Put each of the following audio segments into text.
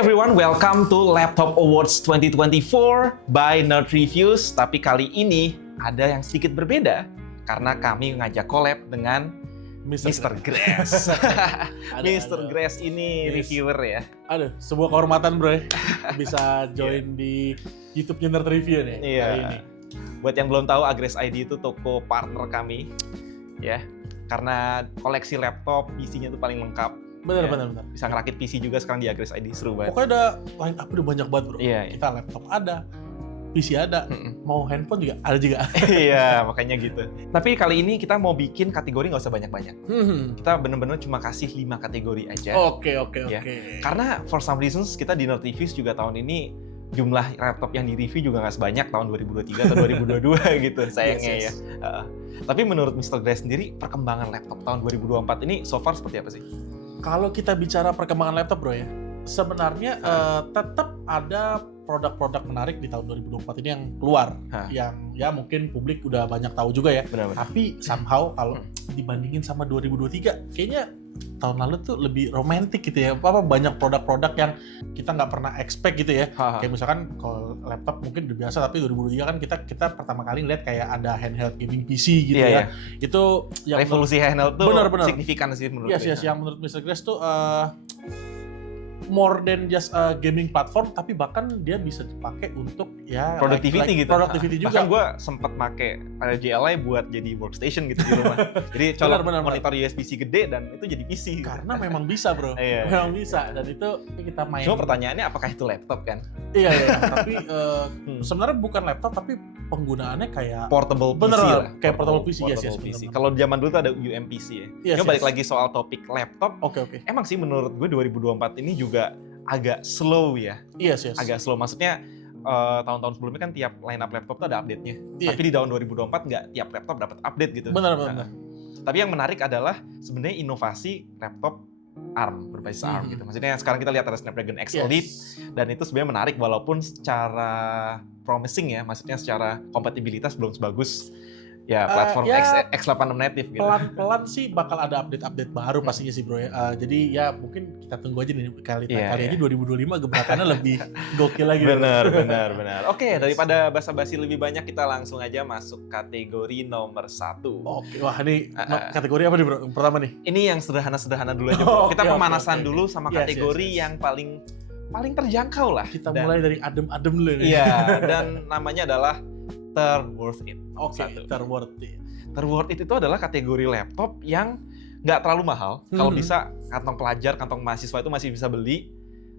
everyone, welcome to Laptop Awards 2024 by Nerd Reviews. Tapi kali ini ada yang sedikit berbeda karena kami ngajak collab dengan Mr. Grass. Mr. Grass ini reviewer ya. Aduh, sebuah kehormatan bro ya. Bisa join di YouTube-nya Nerd Review nih kali ini. Buat yang belum tahu, Agress ID itu toko partner kami ya. Karena koleksi laptop, PC-nya itu paling lengkap. Bener. Bisa ngerakit PC juga sekarang di Agress ID, seru banget. Pokoknya ada line up udah banyak banget bro. Iya. Kita laptop ada, PC ada, mau handphone juga ada juga. Iya, makanya gitu. Tapi kali ini kita mau bikin kategori nggak usah banyak-banyak. Kita bener-bener cuma kasih 5 kategori aja. Oke. Ya. Karena for some reasons kita di Nerd Reviews juga tahun ini jumlah laptop yang di-review juga nggak sebanyak tahun 2023 atau 2022 gitu sayangnya ya. Tapi menurut Mr. Grace sendiri, perkembangan laptop tahun 2024 ini so far seperti apa sih? Kalau kita bicara perkembangan laptop bro ya, sebenarnya tetap ada produk-produk menarik di tahun 2024 ini yang keluar, yang ya mungkin publik udah banyak tahu juga ya. Benar. Tapi somehow kalau dibandingin sama 2023, kayaknya tahun lalu tuh lebih romantis gitu ya. Banyak produk-produk yang kita nggak pernah expect gitu ya. Kayak misalkan kalau laptop mungkin udah biasa, tapi 2023 kan kita pertama kali ngeliat kayak ada handheld gaming PC gitu ya. Itu yang revolusi handheld tuh bener. signifikan sih menurut saya. Yes, yang menurut Mr. Grace tuh more than just a gaming platform, tapi bahkan dia bisa dipakai untuk ya productivity gitu. Productivity juga. Bahkan gue sempat pakai JLI buat jadi workstation gitu di rumah. Jadi colok monitor USB-C gede dan itu jadi PC. Karena memang bisa bro, memang bisa. Dan itu kita main. Cuma pertanyaannya apakah itu laptop kan? Iya. Tapi sebenarnya bukan laptop, tapi penggunaannya kayak portable PC lah. Kayak portable PC, yes. Kalau zaman dulu tuh ada UMPC ya. Balik lagi soal topik laptop. Oke. Emang sih menurut gue 2024 ini juga agak slow ya. Yes. Agak slow, maksudnya tahun-tahun sebelumnya kan tiap line up laptop tuh ada update-nya. Tapi di tahun 2024 nggak tiap laptop dapat update gitu. Benar. Tapi yang menarik adalah sebenarnya inovasi laptop ARM, berbasis ARM gitu. Maksudnya sekarang kita lihat ada Snapdragon X Elite dan itu sebenarnya menarik walaupun secara promising ya, maksudnya secara kompatibilitas belum sebagus ya platform X86 native gitu. Pelan-pelan sih bakal ada update baru pastinya sih bro ya. Jadi ya mungkin kita tunggu aja nih kali ini 2025 gebrakannya lebih gokil lagi. Benar. Oke, daripada basa-basi lebih banyak, kita langsung aja masuk kategori nomor 1. Oke, wah ini kategori apa nih bro? Pertama nih. Ini yang sederhana-sederhana dulu aja bro. Kita pemanasan dulu sama kategori yang paling terjangkau lah. Kita mulai dari adem-adem dulu nih. Iya, dan namanya adalah Worth It. Oke, Worth It. Worth It itu adalah kategori laptop yang nggak terlalu mahal. Kalau bisa kantong pelajar, kantong mahasiswa itu masih bisa beli,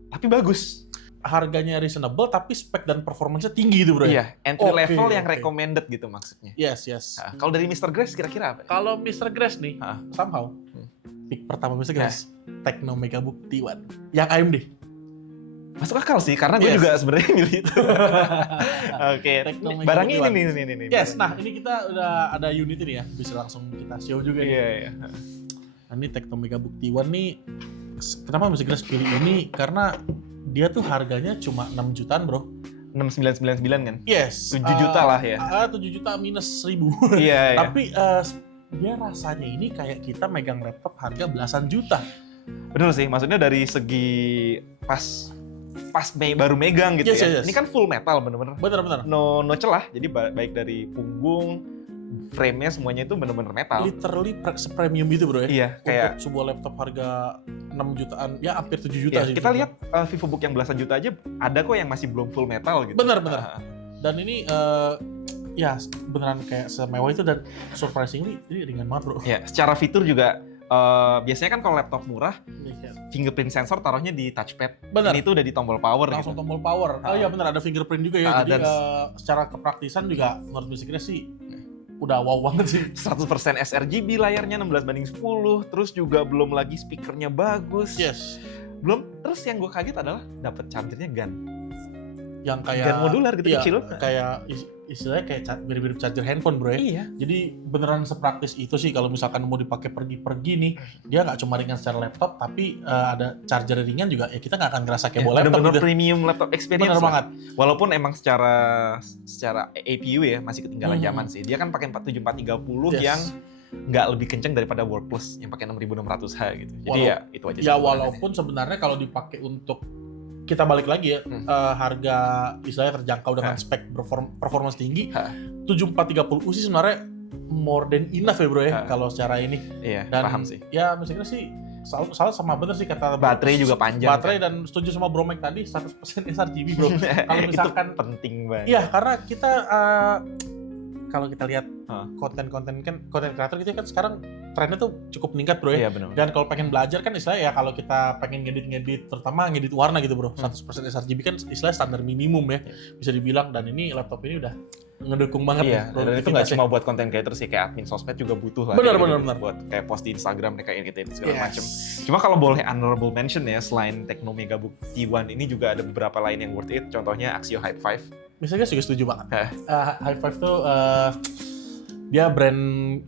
tapi bagus. Harganya reasonable, tapi spek dan performanya tinggi itu bro. Iya, entry level yang recommended gitu maksudnya. Yes. Nah, kalau dari Mr. Grace kira-kira apa? Kalau Mr. Grace nih, somehow pick pertama Mr. Grace, Tecno Megabook T1 yang AMD. Masuk akal sih, karena gue juga sebenarnya milih itu. Oke, barangnya ini nih. Yes, nah ini kita udah ada unit ini ya, bisa langsung kita show juga nih. Iya. Nah, ini Tecno Megabook T1 nih, kenapa Mr. Grace pilih ini? Karena dia tuh harganya cuma 6 jutaan bro. 6.999 kan? Yes. 7 juta lah ya. 7 juta minus 1.000. Iya. Tapi dia rasanya ini kayak kita megang laptop harga belasan juta. Bener sih, maksudnya dari segi pas baru megang gitu ya. Ini kan full metal bener-bener. Bener. No celah, jadi baik dari punggung, frame-nya semuanya itu bener-bener metal. Literally premium gitu bro ya. Iya, kayak untuk sebuah laptop harga 6 jutaan, ya hampir 7 juta sih. Kita lihat VivoBook yang belasan juta aja ada kok yang masih belum full metal gitu. Bener. Dan ini ya beneran kayak semewah itu, dan surprisingly ini ringan banget bro. Ya, secara fitur juga biasanya kan kalau laptop murah, fingerprint sensor taruhnya di touchpad. Bener. Ini tuh udah di tombol power langsung gitu. Tombol power. Oh iya bener, ada fingerprint juga ya. Jadi secara kepraktisan juga menurut Mr. Grace sih udah wow banget sih. 100% sRGB layarnya 16:10, terus juga belum lagi speakernya bagus. Yes. Terus yang gue kaget adalah dapat chargernya GAN. Yang kayak GAN modular gitu, kecil. Kayak istilahnya kayak mirip-mirip charger handphone bro ya. Iya. Jadi beneran sepraktis itu sih kalau misalkan mau dipakai pergi-pergi nih, dia nggak cuma ringan secara laptop, tapi ada charger ringan juga ya, kita nggak akan ngerasa kayak bawa laptop. Bener-bener premium laptop experience. Bener banget. Walaupun emang secara APU ya masih ketinggalan zaman sih. Dia kan pakai 7430 yang nggak lebih kenceng daripada WordPlus yang pakai 6600H gitu. Jadi ya itu aja. Ya walaupun sebenarnya kalau dipakai untuk kita balik lagi ya, harga istilahnya terjangkau dengan spek performance tinggi, 7430U sih sebenarnya more than enough ya bro ya, kalau secara ini. Iya, Dan paham sih. ya misalnya sih salah sama bener sih kata Baterai juga panjang. Baterai kan? Dan setuju sama Bro Mac tadi 100% sRGB bro. Kalau misalkan itu penting banget. iya, karena kita kalau kita lihat konten kreator gitu kan sekarang trennya tuh cukup meningkat bro ya. Iya benar. Dan kalau pengen belajar kan istilahnya ya kalau kita pengen ngedit terutama ngedit warna gitu bro, 100% sRGB kan istilahnya standar minimum ya, bisa dibilang. Dan ini laptop ini udah ngedukung banget iya, ya. dan itu nggak cuma buat konten creator sih, kayak admin sosmed juga butuh lah. Benar. Buat kayak post di Instagram kayak gitu segala macam. Cuma kalau boleh honorable mention ya, selain Tecno Megabook T1 ini juga ada beberapa lain yang worth it. Contohnya Axio Hype 5. Misalnya juga setuju banget. Hype 5 tuh dia brand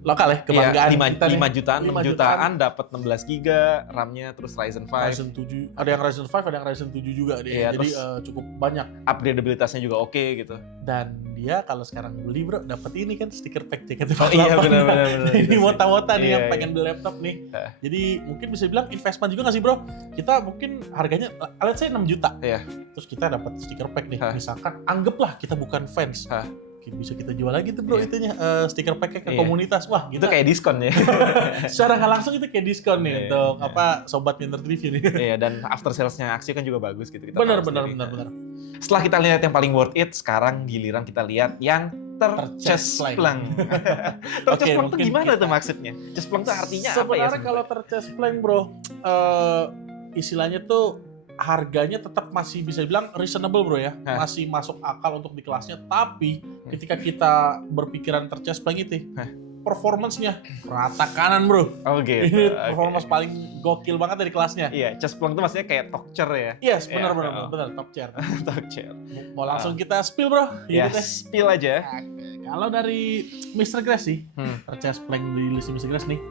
lokal ya, kebanggaan kita nih. 5 jutaan, 6 jutaan dapat 16 GB RAM-nya, terus Ryzen 5. Ryzen 7, ada yang Ryzen 5, ada yang Ryzen 7 juga deh. Iya, jadi cukup banyak. Upgradabilitasnya juga oke gitu. Dan dia kalau sekarang beli bro, dapat ini kan stiker pack jaket. Iya benar. Ini mota-mota nih yang pengen beli laptop nih. Jadi mungkin bisa bilang investment juga nggak sih bro? Kita mungkin harganya, let's say 6 juta. Iya. Terus kita dapat stiker pack nih. Misalkan anggaplah kita bukan fans. Bisa kita jual lagi tuh bro itunya, stiker packnya ke komunitas. Wah itu kayak diskon ya. Secara nggak langsung itu kayak diskon nih untuk sobat Minter Review nih. Iya, dan after salesnya Axio kan juga bagus gitu. Benar. Setelah kita lihat yang paling worth it, sekarang giliran kita lihat yang tercespleng. Tercespleng tuh gimana tuh maksudnya? Cespleng tuh artinya apa ya? Sebenarnya kalau tercespleng bro, istilahnya tuh harganya tetap masih bisa dibilang reasonable bro ya, masih masuk akal untuk di kelasnya. Tapi ketika kita berpikiran tercespleng itu, performance-nya rata kanan bro. Oh gitu. Ini performance paling gokil banget dari kelasnya. Iya, cespleng itu maksudnya kayak talk chair ya. Yes, benar, top chair. Talk chair. Mau langsung kita spill bro? Ya, spill aja. Kalau dari Mr. Grass sih, tercespleng di list Mr. Grass nih,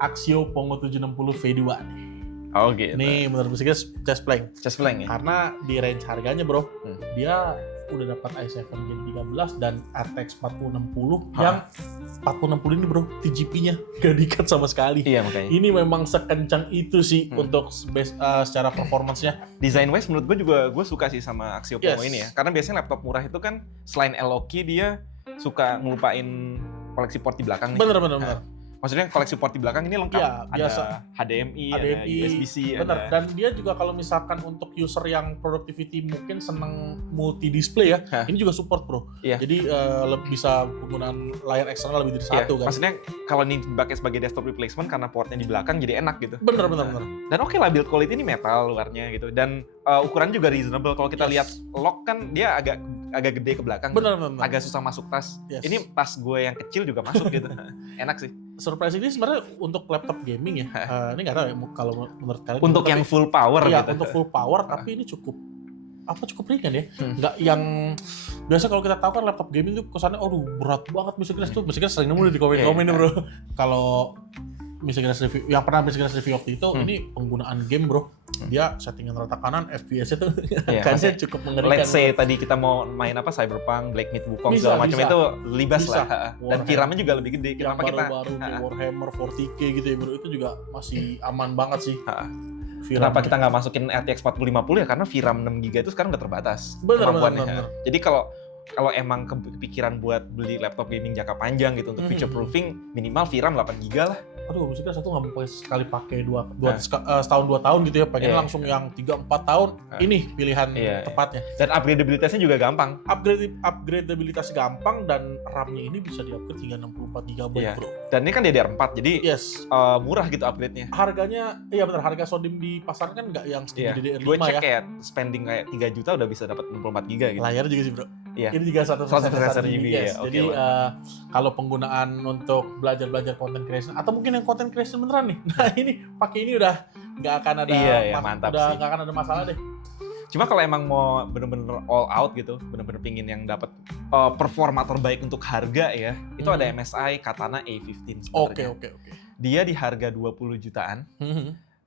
Axio Pongo 760 V2 nih. Oh gitu. Ini menurut gue cespleng ya. Karena di range harganya bro, dia udah dapat i7 Gen 13 dan RTX 4060 yang 4060 ini bro, TGP-nya gak diikat sama sekali. Iya makanya. Ini memang sekencang itu sih untuk secara performance-nya. Design wise menurut gue suka sih sama Axio Pongo ini ya. Karena biasanya laptop murah itu kan selain L-Key dia suka ngelupain koleksi port di belakang nih. Bener. Maksudnya koleksi port di belakang ini lengkap. Ya, biasa. Ada HDMI, ada USB-C. Bener. Dan dia juga kalau misalkan untuk user yang productivity mungkin seneng multi display ya, ini juga support bro. Iya. Jadi bisa penggunaan layar eksternal lebih dari satu kan. Maksudnya kalau ini dipakai sebagai desktop replacement karena portnya di belakang jadi enak gitu. Bener. Dan oke lah, build quality ini metal luarnya gitu. Dan ukuran juga reasonable. Kalau kita lihat lock kan dia agak gede ke belakang. Bener. Agak susah masuk tas. Ini tas gue yang kecil juga masuk gitu. Enak sih. Surprise ini sebenarnya untuk laptop gaming ya. Ini nggak tahu ya kalau menurut kalian. Untuk yang full power iya, gitu. untuk full power tapi ini cukup ringan ya. Nggak yang biasa kalau kita tahu kan laptop gaming itu kesannya berat banget misalnya sering nemu di komen-komen bro. Kalau misalnya review yang pernah review waktu itu ini penggunaan game bro. Dia settingan rata kanan, FPS itu kayaknya cukup mengerikan. Let's say tadi kita mau main Cyberpunk, Black Myth Wukong segala macam itu libas lah. Dan VRAM-nya juga lebih gede. Yang baru-baru Warhammer 40K gitu ya bro, itu juga masih aman banget sih. Kenapa kita nggak masukin RTX 4050 ya? Karena VRAM 6GB itu sekarang udah terbatas. Bener. Jadi kalau emang kepikiran buat beli laptop gaming jangka panjang gitu untuk future proofing, minimal VRAM 8GB lah. Maksudnya satu nggak mau sekali pakai setahun 2 tahun gitu ya, pengen langsung yang 3-4 tahun. Ini pilihan tepatnya. Dan upgradabilitasnya juga gampang. Upgradabilitas gampang dan RAM-nya ini bisa di-upgrade hingga 64GB bro. Dan ini kan DDR4, jadi murah gitu upgrade-nya. Harganya, benar, harga SODIMM di pasaran kan nggak yang setinggi DDR5 ya. Gue cek ya. kayak spending kayak 3 juta udah bisa dapat 64GB gitu. Layar juga sih bro. Iya. Ini juga 100% sRGB ya. Jadi kalau penggunaan untuk belajar content creation atau mungkin yang content creation beneran nih, nah ini pakai ini udah nggak akan ada mantap udah sih. nggak akan ada masalah deh. Cuma kalau emang mau bener-bener all out gitu, bener-bener pingin yang dapat performa terbaik untuk harga ya, itu ada MSI Katana A15 sebenarnya. Oke. Dia di harga 20 jutaan.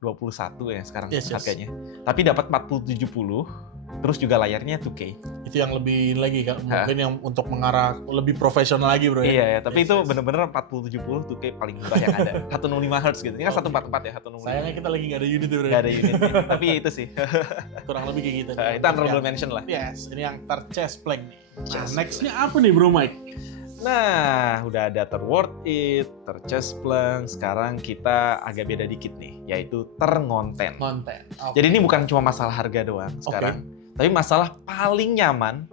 21 ya sekarang harganya. Tapi dapat 4070 Terus juga layarnya 2K. Itu yang lebih lagi kan, mungkin yang untuk mengarah lebih profesional lagi bro ya. Iya, tapi itu bener-bener 4070 2K paling murah yang ada. 105 Hz gitu. Ini kan 144 ya, 165. Sayangnya kita lagi nggak ada unit bro. Nggak ada unit. Tapi itu sih. Kurang lebih kayak gitu. Itu honorable mention lah. Yes, ini yang terchest plank nih. Nah, next-nya apa nih bro Mike? Nah, udah ada terworth it, terchest plank. Sekarang kita agak beda dikit nih, yaitu terngonten. Konten. Jadi ini bukan cuma masalah harga doang sekarang, tapi masalah paling nyaman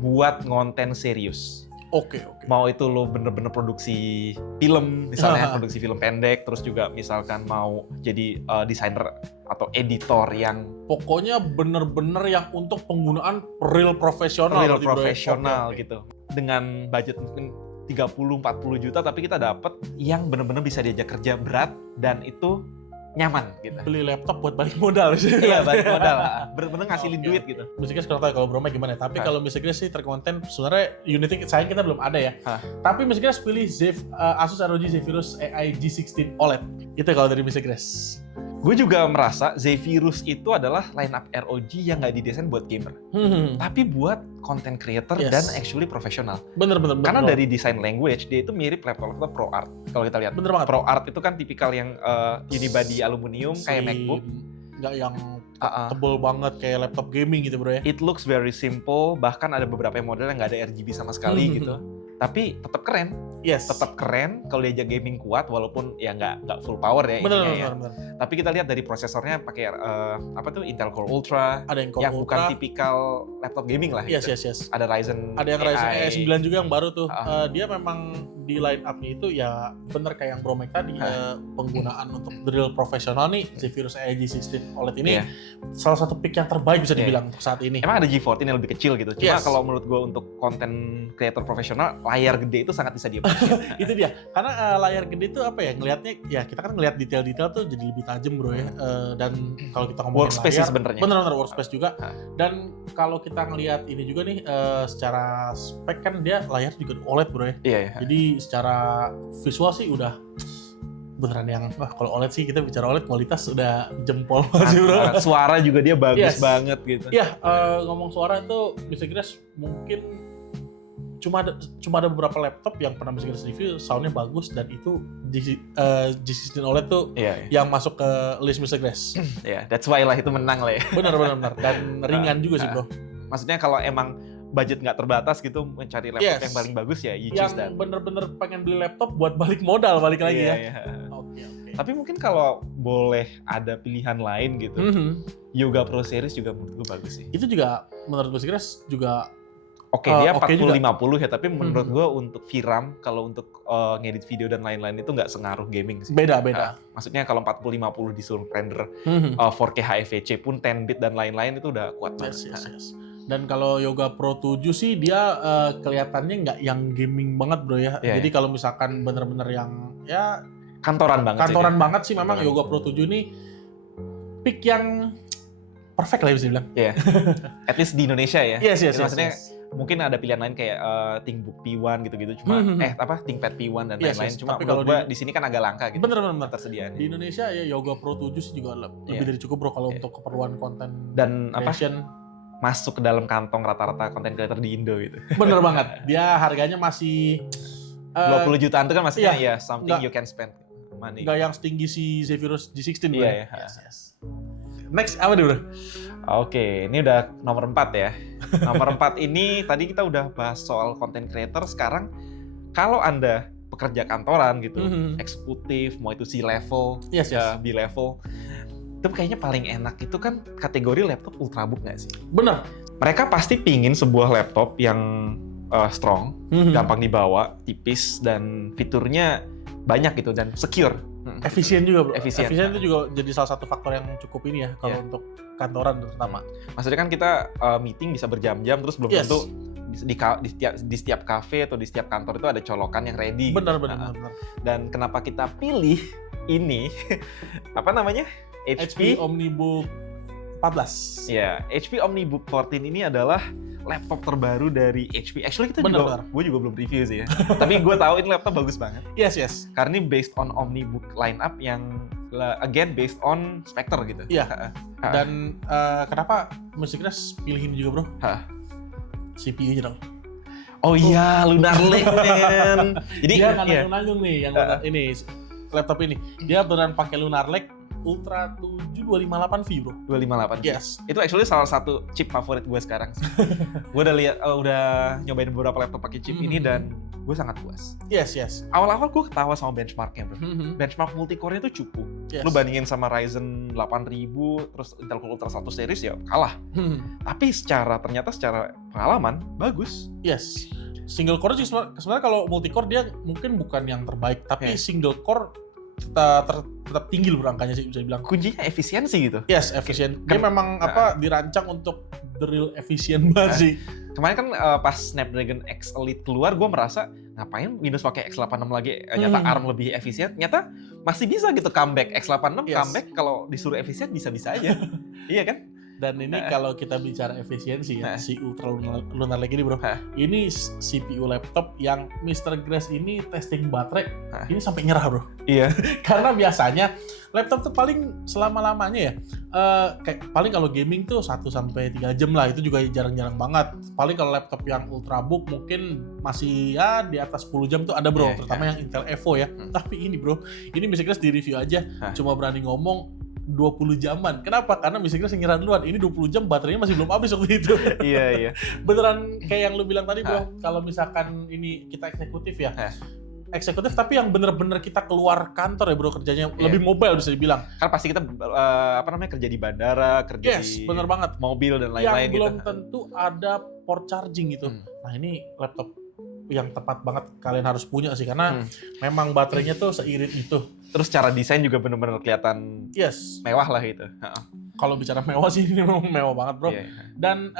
buat ngonten serius. Oke. Mau itu lo bener-bener produksi film, misalnya produksi film pendek, terus juga misalkan mau jadi desainer atau editor yang pokoknya bener-bener yang untuk penggunaan real profesional. Real profesional gitu. Dengan budget mungkin 30-40 juta, tapi kita dapat yang bener-bener bisa diajak kerja berat dan itu nyaman gitu. Beli laptop buat balik modal sih. Iya, balik modal lah. Bener-bener ngasih duit gitu. Misalnya sekarang tahu kalau Bro Mike gimana, tapi kalau misalnya sih terkonten sebenarnya Unity sayang kita belum ada ya. Tapi misalnya pilih Asus ROG Zephyrus AI G16 OLED. Itu kalau dari misalnya Gue juga merasa Zephyrus itu adalah lineup ROG yang nggak didesain buat gamer, tapi buat content creator dan actually profesional. Bener. Karena dari design language dia itu mirip laptop ProArt. Kalau kita lihat, bener banget. ProArt itu kan tipikal yang unibody aluminium kayak MacBook, nggak yang tebel banget kayak laptop gaming gitu bro ya. It looks very simple, bahkan ada beberapa model yang nggak ada RGB sama sekali gitu. Tapi tetap keren. Tetap keren kalau diajak gaming kuat, walaupun ya nggak full power ya. Bener. Tapi kita lihat dari prosesornya pakai Intel Core Ultra, ada yang Core yang Ultra, bukan tipikal laptop gaming lah. Yes. Ada Ryzen. Ada yang Ryzen AI. AI 9 juga yang baru tuh. Dia memang di line up-nya itu ya bener kayak yang Bro Mike tadi, penggunaan untuk real profesional nih Zephyrus AI G16 OLED ini salah satu pick yang terbaik bisa dibilang untuk saat ini. Emang ada G14 yang lebih kecil gitu. Cuma kalau menurut gue untuk konten creator profesional, layar gede itu sangat bisa diappreciate. Itu dia. Karena layar gede itu apa ya, ngelihatnya ya kita kan ngelihat detail-detail tuh jadi lebih tajam bro ya. Dan kalau kita ngomongin workspace layar, sebenarnya. Bener workspace juga. Dan kalau kita ngelihat ini juga nih secara spek kan dia layar juga OLED bro ya. Iya. Jadi secara visual sih udah beneran yang kalau OLED sih kita bicara OLED kualitas udah jempol masih bro. Suara juga dia bagus banget gitu. Iya, ngomong suara itu bisa kira mungkin cuma ada beberapa laptop yang pernah bisa review soundnya bagus dan itu G16 OLED tuh yang masuk ke list Mr. Grass. Iya, that's why lah itu menang lah ya. Benar dan ringan juga sih bro. Maksudnya kalau emang budget nggak terbatas gitu mencari laptop yang paling bagus ya you choose that. Yang bener-bener pengen beli laptop buat balik modal balik lagi ya. Oke. Tapi mungkin kalau boleh ada pilihan lain gitu, Yoga Pro Series juga menurut gue bagus sih. Itu juga menurut gue juga dia 40-50 ya, tapi menurut gue untuk VRAM, kalau untuk ngedit video dan lain-lain itu nggak sengaruh gaming sih. Beda. Maksudnya kalau 40-50 disuruh render 4K HEVC pun 10 bit dan lain-lain itu udah kuat banget. Yes. Dan kalau Yoga Pro 7 sih dia kelihatannya nggak yang gaming banget bro ya. Jadi kalau misalkan bener-bener yang ya kantoran banget sih memang Yoga Pro 7 ini pick yang perfect lah bisa dibilang. Iya. At least di Indonesia ya. Yes. Maksudnya mungkin ada pilihan lain kayak ThinkBook P1 gitu-gitu, cuma ThinkPad P1 dan lain-lain. Cuma kalau gua di sini kan agak langka gitu. Bener. Tersediaan. Di Indonesia ya Yoga Pro 7 sih juga lebih dari cukup bro kalau untuk keperluan konten dan creation. Masuk ke dalam kantong rata-rata content creator di Indo gitu. Bener banget. Dia harganya masih 20 jutaan itu kan maksudnya something you can spend money. Nggak yang setinggi si Zephyrus G16 bro. Yes. Next apa nih bro? Oke, ini udah nomor 4 ya. Nomor 4 ini tadi kita udah bahas soal content creator. Sekarang kalau Anda pekerja kantoran gitu, eksekutif, mau itu C-level, B-level, itu kayaknya paling enak itu kan kategori laptop ultrabook nggak sih? Bener. Mereka pasti pingin sebuah laptop yang strong, gampang dibawa, tipis, dan fiturnya banyak gitu, dan secure. Efisien juga bro. Efisien itu juga jadi salah satu faktor yang cukup ini ya, kalau untuk kantoran terutama. Maksudnya kan kita meeting bisa berjam-jam, terus belum tentu di setiap cafe atau di setiap kantor itu ada colokan yang ready. Bener. Dan kenapa kita pilih ini, apa namanya? HP OmniBook 14. Ya, HP OmniBook 14 ini adalah laptop terbaru dari HP. Actually gue juga belum review sih ya. Tapi gue tahu ini laptop bagus banget. Yes. Karena ini based on OmniBook lineup yang again based on Spectre gitu. Iya. Dan kenapa Musicres pilihin juga bro? CPU-nya dong. Oh iya, Lunar Lake man. Jadi dia nggak nanggung-nanggung nih yang ini laptop ini. Dia beneran pakai Lunar Lake Ultra 7 258V bro. 258V. Yes. Itu actually salah satu chip favorit gue sekarang sih. Gue udah lihat, udah nyobain beberapa laptop pakai chip ini dan gue sangat puas. Yes. Awal-awal gue ketawa sama benchmarknya bro. Benchmark multicore-nya tuh cukup. Yes. Lu bandingin sama Ryzen 8000, terus Intel Core Ultra 1 series ya kalah. Tapi ternyata secara pengalaman bagus. Yes. Single core juga sebenarnya kalau multicore dia mungkin bukan yang terbaik, tapi single core tetap tinggi loh angkanya sih bisa dibilang. Kuncinya efisiensi gitu. Yes, efisien. Dia memang dirancang untuk the real efisien banget sih. Kemarin kan pas Snapdragon X Elite keluar, gue merasa ngapain Windows pakai X86 lagi, nyata ARM lebih efisien, nyata masih bisa gitu comeback. X86 comeback kalau disuruh efisien bisa-bisa aja. Iya kan? Dan ini kalau kita bicara efisiensi ya, si Ultra Lunar Lake ini bro, ini CPU laptop yang Mr. Grace ini testing baterai, ini sampai nyerah bro. Iya. Karena biasanya laptop tuh paling selama-lamanya ya, kayak paling kalau gaming tuh 1-3 jam lah, itu juga jarang-jarang banget. Paling kalau laptop yang Ultrabook mungkin masih ya di atas 10 jam tuh ada bro, terutama yang Intel Evo ya. Tapi ini bro, ini Mr. Grace di review aja, cuma berani ngomong 20 jaman. Kenapa? Karena Mr. Grace nyerah duluan. Ini 20 jam baterainya masih belum habis waktu itu. Iya. Beneran kayak yang lu bilang tadi bro, kalau misalkan ini kita eksekutif ya. Eksekutif tapi yang bener-bener kita keluar kantor ya bro, kerjanya lebih mobile bisa dibilang. Karena pasti kita kerja di bandara, kerja di bener banget. mobil dan lain-lain yang belum tentu ada port charging gitu. Nah ini laptop yang tepat banget kalian harus punya sih, karena memang baterainya tuh seirit itu. Terus cara desain juga bener-bener kelihatan mewah lah gitu. Kalau bicara mewah sih ini memang mewah banget bro. Dan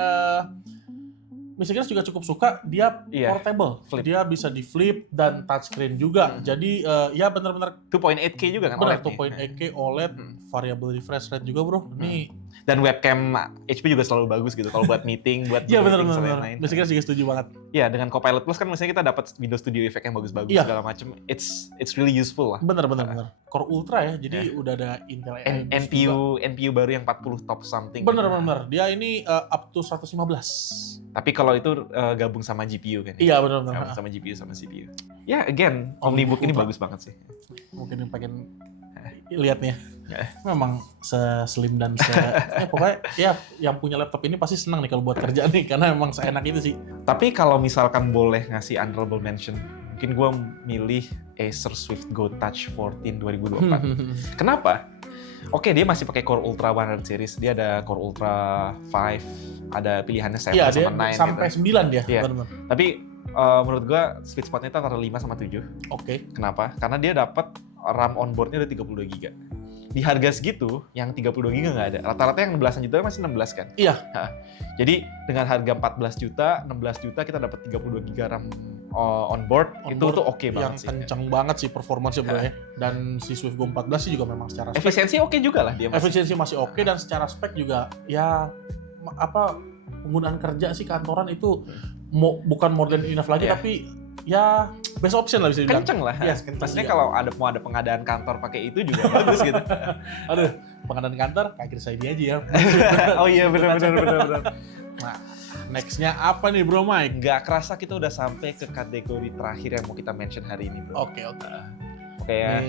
Mr. Grace juga cukup suka dia portable, dia bisa di flip dan touchscreen juga. Jadi ya benar-benar 2.8K juga kan OLED. 2.8K OLED, variable refresh rate juga bro. Ini dan webcam HP juga selalu bagus gitu kalau buat meeting, buat benar-benar. Mr. Grace juga setuju banget. Ya dengan Copilot Plus kan misalnya kita dapat Windows Studio Effect yang bagus-bagus segala macam. It's really useful lah. Benar. Core Ultra ya, jadi udah ada Intel NPU baru yang 40 top something. Benar. Dia ini up to 115. Tapi kalau itu gabung sama GPU kan? Iya benar. Gabung sama GPU sama CPU. Ya again, Omnibook ini bagus banget sih. Mungkin yang pengen lihatnya. Memang slim dan pokoknya ya yang punya laptop ini pasti senang nih kalau buat kerja nih, karena memang seenak itu sih. Tapi kalau misalkan boleh ngasih honorable mention, mungkin gue milih Acer SwiftGo Touch 14 2024. Kenapa? Oke, dia masih pakai Core Ultra 100 series. Dia ada Core Ultra 5, ada pilihannya 7 sama 9 sampai gitu. 9 dia. Benar. Tapi menurut gua sweet spotnya itu antara 5 sama 7. Oke. Kenapa? Karena dia dapat RAM onboardnya udah 32 GB. Di harga segitu, yang 32 GB nggak ada. Rata-rata yang belasan juta masih 16 kan? Iya. Jadi dengan harga 14 juta, 16 juta kita dapat 32 GB RAM onboard itu tuh oke banget sih. Yang kenceng banget sih performance bro ya. Dan si SwiftGo 14 sih juga memang secara spek. Efisiensi oke juga lah dia. Efisiensi masih oke dan secara spek juga ya penggunaan kerja sih kantoran itu bukan more than enough lagi tapi ya best option lah bisa dibilang. Kenceng lah. Kenceng. Maksudnya kalau mau ada pengadaan kantor pakai itu juga bagus gitu. Aduh, pengadaan kantor kayak saya dia aja ya. Oh iya benar. Nah, nextnya apa nih bro Mike? Gak kerasa kita udah sampai ke kategori terakhir yang mau kita mention hari ini bro. Oke. Oke ya.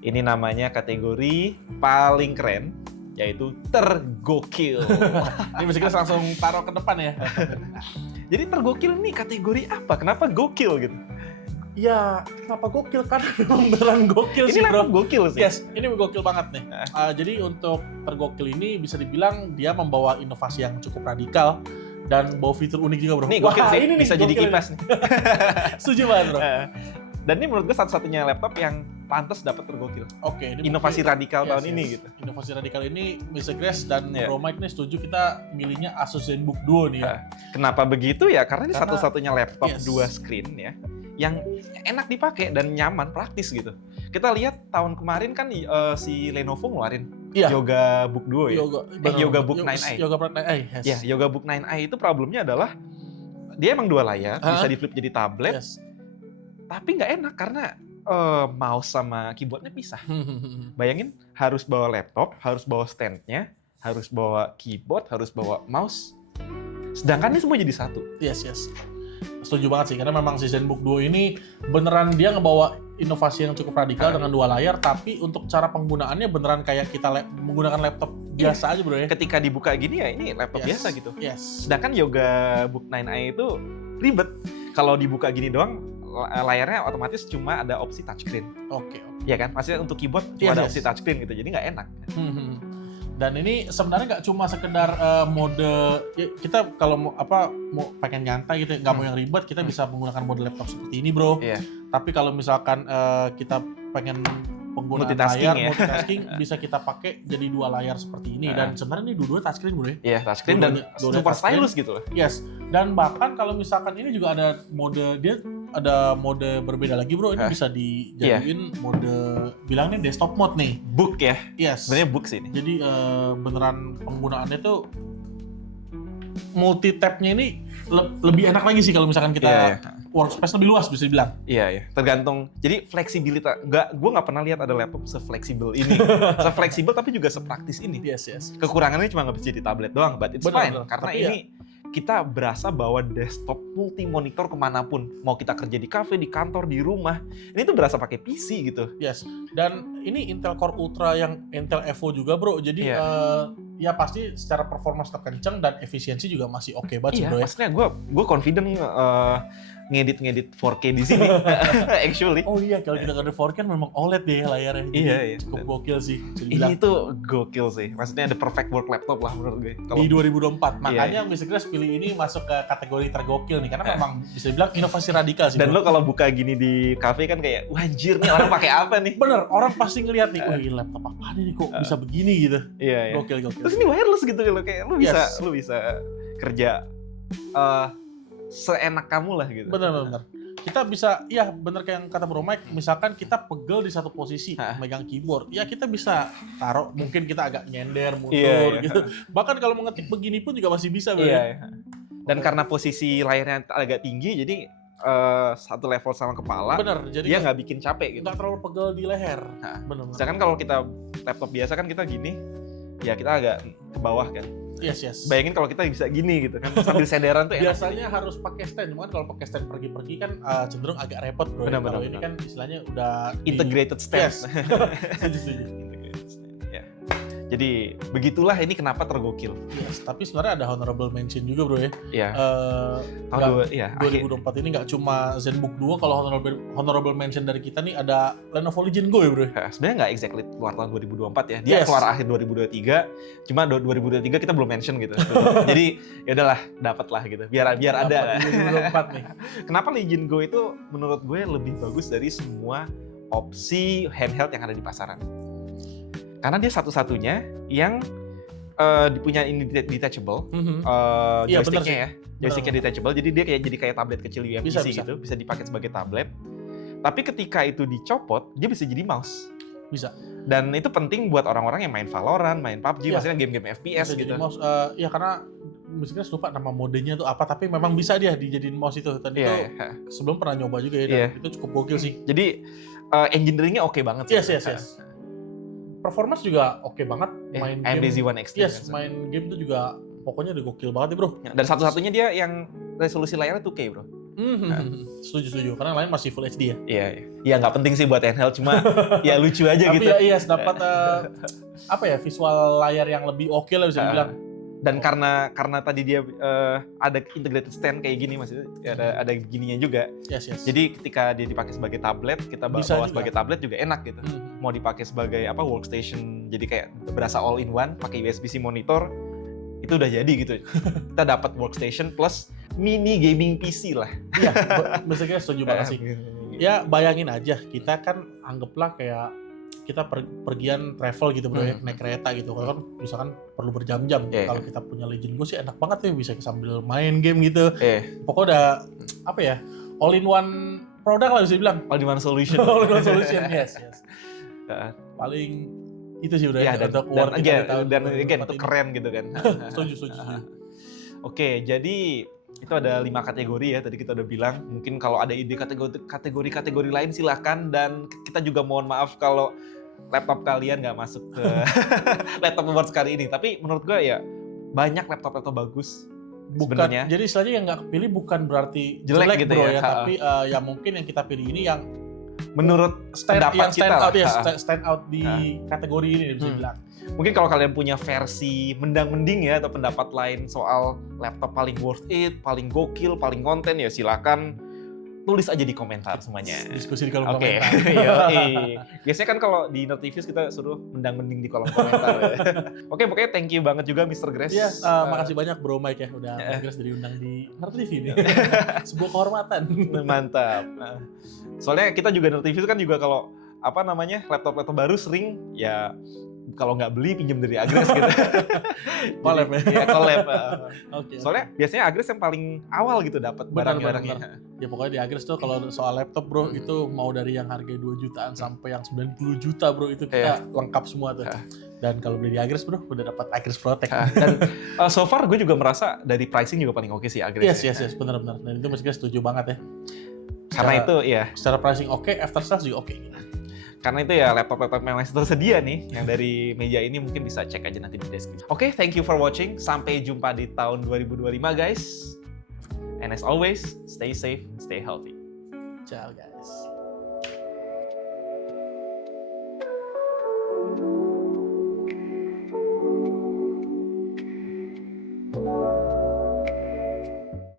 Ini namanya kategori paling keren, yaitu tergokil. Ini mesti kita langsung taruh ke depan ya. Jadi tergokil nih kategori apa? Kenapa gokil gitu? Ya, kenapa gokil? Karena memang beneran gokil sih bro. Ini gokil sih. Yes, ini gokil banget nih. Jadi untuk tergokil ini bisa dibilang dia membawa inovasi yang cukup radikal dan bawa fitur unik juga bro. Nih gokil sih, ini bisa jadi kipas nih. Setuju banget bro. Dan ini menurut gue satu-satunya laptop yang pantas dapat tergokil. Oke, ini inovasi radikal tahun ini gitu. Inovasi radikal ini Mr. Grace dan Bro Mike nih setuju kita milihnya Asus ZenBook Duo nih ya. Kenapa begitu ya? Karena ini satu-satunya laptop 2 screen ya yang enak dipakai dan nyaman, praktis gitu. Kita lihat tahun kemarin kan si Lenovo ngeluarin Yoga Book Duo ya. Yoga Book 9i. Yoga Book 9i. Ya, Yoga Book 9i itu problemnya adalah dia emang 2 layar, bisa di flip jadi tablet. Tapi nggak enak karena mouse sama keyboardnya pisah. Bayangin harus bawa laptop, harus bawa stand-nya, harus bawa keyboard, harus bawa mouse. Sedangkan ini semua jadi satu. Yes. Setuju banget sih, karena memang si ZenBook Duo ini beneran dia ngebawa inovasi yang cukup radikal dengan 2 layar, tapi untuk cara penggunaannya beneran kayak kita menggunakan laptop biasa aja bro ya. Ketika dibuka gini ya ini laptop biasa gitu. Yes. Sedangkan Yoga Book 9i itu ribet. Kalau dibuka gini doang, layarnya otomatis cuma ada opsi touchscreen. Oke. Iya kan? Maksudnya untuk keyboard cuma ada opsi touchscreen gitu, jadi nggak enak. Dan ini sebenarnya nggak cuma sekedar mode ya, kita kalau mau pengen nyantai gitu, nggak mau yang ribet, kita bisa menggunakan mode laptop seperti ini bro. Iya. Tapi kalau misalkan kita pengen penggunaan multitasking bisa kita pakai jadi 2 layar seperti ini. Dan sebenarnya ini dua touchscreen bro ya. Iya, touchscreen dan super stylus gitu loh. Yes. Dan bahkan kalau misalkan ini juga ada mode berbeda lagi bro, ini bisa dijadiin mode bilangnya desktop mode nih. Book ya? Yes. Sebenarnya book sih ini. Jadi beneran penggunaannya tuh multi tab-nya ini lebih enak lagi sih kalau misalkan kita workspace lebih luas bisa dibilang. Iya. Tergantung. Jadi fleksibilitas. Gue nggak pernah lihat ada laptop se-fleksibel ini. Se-fleksibel tapi juga sepraktis ini. Yes. Kekurangannya cuma nggak bisa jadi tablet doang, but it's fine. Karena tapi ini kita berasa bawa desktop multi monitor kemanapun, mau kita kerja di kafe, di kantor, di rumah, ini tuh berasa pakai PC gitu. Yes, dan ini Intel Core Ultra yang Intel Evo juga bro, jadi ya pasti secara performance terkencang dan efisiensi juga masih oke banget bro ya. Maksudnya gue confident ngedit 4K di sini, actually. Oh iya, kalau kita ngedit 4K kan memang OLED deh layarnya. Iya. Cukup gokil sih. Ini tuh gokil sih, maksudnya the perfect work laptop lah menurut gue. Di 2024, makanya Mr. Grace pilih ini masuk ke kategori tergokil nih, karena memang bisa dibilang inovasi radikal sih. Dan lo kalau buka gini di cafe kan kayak, wah anjir nih orang pakai apa nih? Bener, orang pasti ngeliat nih, wah ini laptop apa nih kok bisa begini gitu. Iya. Gokil. Terus ini wireless gitu loh, kayak lu bisa kerja seenak kamu lah gitu. Bener. Kita bisa, ya bener kayak yang kata Bro Mike, misalkan kita pegel di satu posisi, megang keyboard, ya kita bisa taruh, mungkin kita agak nyender, mundur gitu. Bahkan kalau mengetik begini pun juga masih bisa. Iya. Dan karena posisi layarnya agak tinggi, jadi satu level sama kepala, jadi dia nggak bikin capek gitu. Nggak terlalu pegel di leher. Bener. Sedangkan kalau kita laptop biasa kan kita gini, ya kita agak ke bawah kan. Yes. Bayangin kalau kita bisa gini gitu kan, sambil sederan tuh biasanya harus pakai stand, cuman kalau pakai stand pergi-pergi kan cenderung agak repot bro. Kalau ini kan istilahnya udah integrated stand. Yes. Setuju. Jadi begitulah ini kenapa tergokil. Yes, tapi sebenarnya ada honorable mention juga bro ya. Iya. Tahun 2024 ini nggak cuma ZenBook 2, kalau honorable mention dari kita nih ada Lenovo Legion Go ya bro. Sebenarnya nggak exactly keluar tahun 2024 ya. Dia keluar akhir 2023. Cuma 2023 kita belum mention gitu. Jadi ya udahlah, dapat lah gitu. Biar ada. 2024 nih. Kenapa Legion Go itu menurut gue lebih bagus dari semua opsi handheld yang ada di pasaran? Karena dia satu-satunya yang punya ini detachable, joysticknya joysticknya detachable, jadi dia jadi kayak tablet kecil UMPC gitu, bisa dipakai sebagai tablet. Tapi ketika itu dicopot, dia bisa jadi mouse. Bisa. Dan itu penting buat orang-orang yang main Valorant, main PUBG, maksudnya game-game FPS bisa gitu. Jadi mouse, ya karena misalnya lupa nama modenya tuh apa, tapi memang bisa dia dijadiin mouse itu. Tadi itu sebelum pernah nyoba juga ya, dan itu cukup gokil sih. Jadi engineering-nya oke banget sih. Yes. Performance juga oke banget, main AMD game. Z1 Extreme. Yes, main game tuh juga pokoknya udah gokil banget ya bro. Dan satu-satunya dia yang resolusi layarnya 2K bro. Setuju, karena lain masih Full HD ya. Iya nggak penting sih buat handheld, cuma ya lucu aja gitu. Tapi ya dapat visual layar yang lebih oke lah bisa dibilang. Dan karena tadi dia ada integrated stand kayak gini, maksudnya ada gininya juga. Yes. Jadi ketika dia dipakai sebagai tablet, kita bawa sebagai tablet juga enak gitu. Mau dipakai sebagai workstation, jadi kayak berasa all in one, pakai USB-C monitor, itu udah jadi gitu. Kita dapat workstation plus mini gaming PC lah. Iya, misalnya setuju banget sih. Ya bayangin aja, kita kan anggaplah kayak kita pergian travel gitu bro, naik kereta gitu, kan misalkan perlu berjam-jam. Kalau kita punya Legion Go sih enak banget ya, bisa sambil main game gitu. Pokoknya udah all in one produk lah bisa dibilang. All in one solution. Yes. Paling itu sih udah dan itu keren gitu kan. Setuju. Oke, jadi Itu ada 5 kategori ya, tadi kita udah bilang. Mungkin kalau ada ide kategori lain silahkan, dan kita juga mohon maaf kalau laptop kalian nggak masuk ke laptop awards kali ini. Tapi menurut gue ya banyak laptop-laptop bagus sebenarnya. Jadi istilahnya yang nggak kepilih bukan berarti Jelek gitu bro ya, tapi ya mungkin yang kita pilih ini yang menurut stand kita out lah. ya, stand out di kategori ini bisa dibilang. Mungkin kalau kalian punya versi mendang-mending ya, atau pendapat lain soal laptop paling worth it, paling gokil, paling konten, ya silakan tulis aja di komentar semuanya. Diskusi di kolom Oke. komentar. Biasanya kan kalau di Nerdivius kita suruh mendang-mending di kolom komentar. Oke, pokoknya thank you banget juga Mr. Grace. Iya, makasih banyak Bro Mike ya udah Grace diundang di Nerd TV ini. Sebuah kehormatan. Mantap. Soalnya kita juga Nerdivius kan juga kalau laptop-laptop baru sering ya kalau nggak beli pinjam dari Agres gitu. Collab ya? Iya, collab. Oke. Soalnya biasanya Agres yang paling awal gitu dapat barang-barangnya. Ya pokoknya di Agres tuh kalau soal laptop bro, itu mau dari yang harga 2 jutaan sampai yang 90 juta bro, itu kita lengkap semua tuh. Dan kalau beli di Agres bro, udah dapat Agres Protect. Dan so far gue juga merasa dari pricing juga paling oke sih Agres. Yes, benar-benar. Dan itu Mas Grace setuju banget ya. Karena itu ya. Secara pricing oke, after sales juga oke. Karena itu ya laptop-laptop yang masih tersedia nih, yang dari meja ini mungkin bisa cek aja nanti di deskripsi. Oke, thank you for watching. Sampai jumpa di tahun 2025 guys. And as always, stay safe, stay healthy. Ciao guys.